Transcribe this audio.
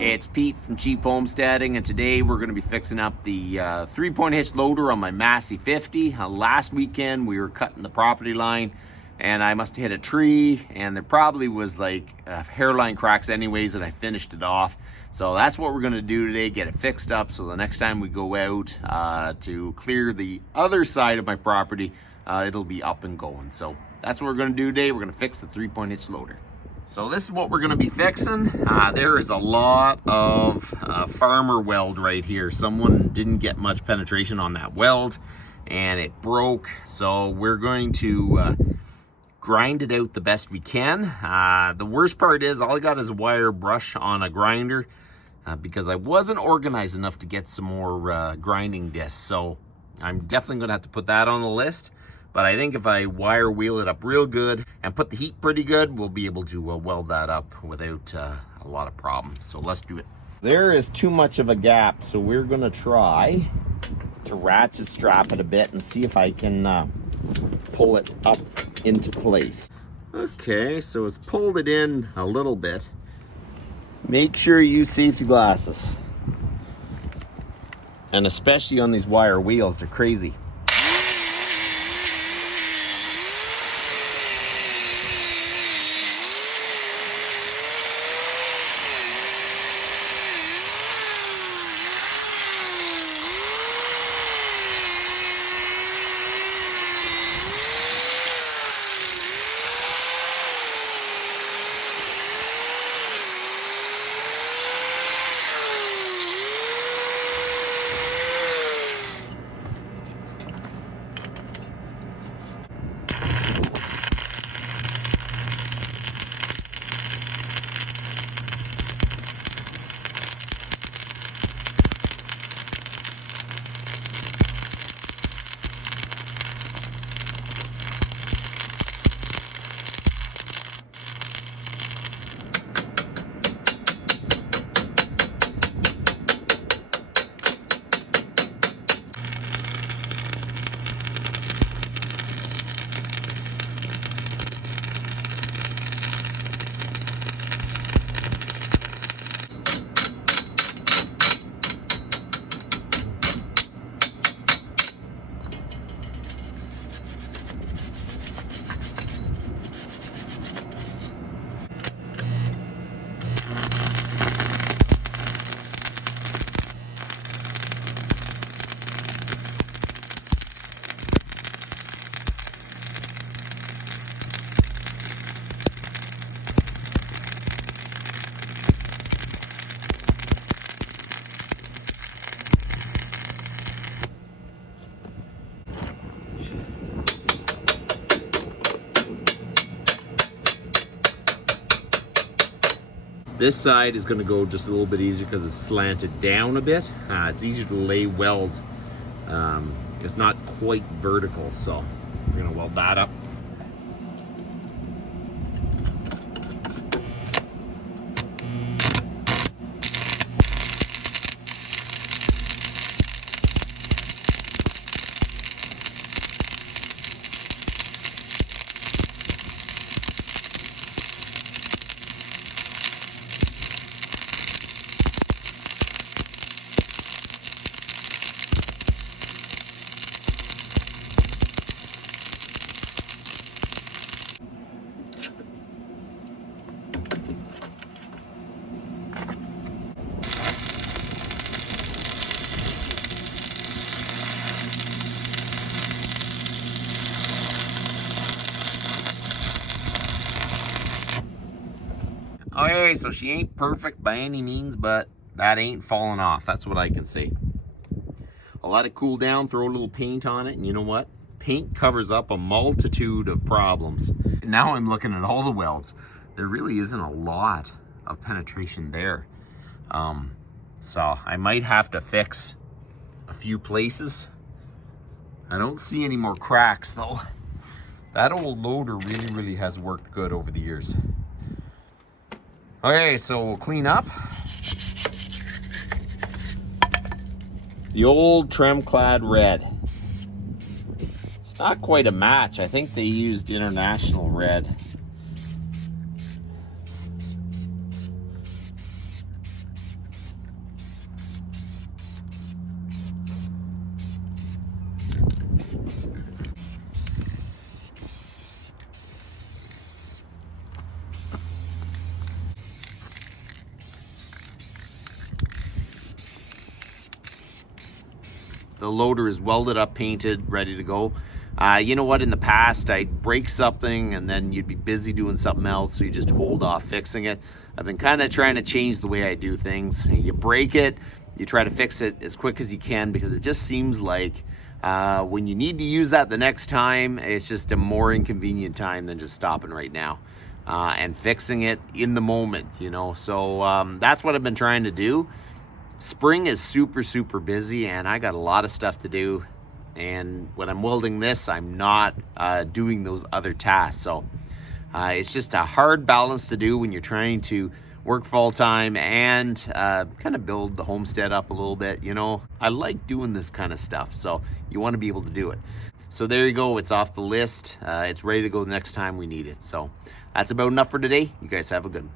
It's Pete from Cheap Homesteading, and today we're going to be fixing up the 3-point hitch loader on my Massey 50. Last weekend we were cutting the property line and I must have hit a tree, and there probably was like hairline cracks anyways, and I finished it off. So that's what we're going to do today, get it fixed up so the next time we go out to clear the other side of my property, it'll be up and going. So that's what we're going to do today. We're going to fix the 3-point hitch loader. So this is what we're going to be fixing. There is a lot of farmer weld right here. Someone didn't get much penetration on that weld and it broke. So we're going to grind it out the best we can. The worst part is all I got is a wire brush on a grinder because I wasn't organized enough to get some more grinding discs. So I'm definitely going to have to put that on the list. But I think if I wire wheel it up real good and put the heat pretty good, we'll be able to weld that up without a lot of problems. So let's do it. There is too much of a gap, so we're gonna try to ratchet strap it a bit and see if I can pull it up into place. Okay, so it's pulled it in a little bit. Make sure you use safety glasses. And especially on these wire wheels, they're crazy. This side is going to go just a little bit easier because it's slanted down a bit. It's easier to lay weld. It's not quite vertical, so we're going to weld that up. Okay, so she ain't perfect by any means, but that ain't falling off. That's what I can say. I'll let it cool down, throw a little paint on it, and you know what? Paint covers up a multitude of problems. Now I'm looking at all the welds. There really isn't a lot of penetration there. So I might have to fix a few places. I don't see any more cracks though. That old loader really has worked good over the years. Okay, so we'll clean up. The old trim-clad red. It's not quite a match. I think they used international red. The loader is welded up, painted, ready to go. You know what, in the past, I'd break something and then you'd be busy doing something else, so you just hold off fixing it. I've been kind of trying to change the way I do things. You break it, you try to fix it as quick as you can, because it just seems like when you need to use that the next time, it's just a more inconvenient time than just stopping right now and fixing it in the moment, you know. So that's what I've been trying to do. Spring is super busy and I got a lot of stuff to do, and when I'm welding this, I'm not doing those other tasks. So it's just a hard balance to do when you're trying to work full time and kind of build the homestead up a little bit. You know, I like doing this kind of stuff, so you want to be able to do it. So there you go, it's off the list. It's ready to go the next time we need it. So that's about enough for today. You guys have a good one.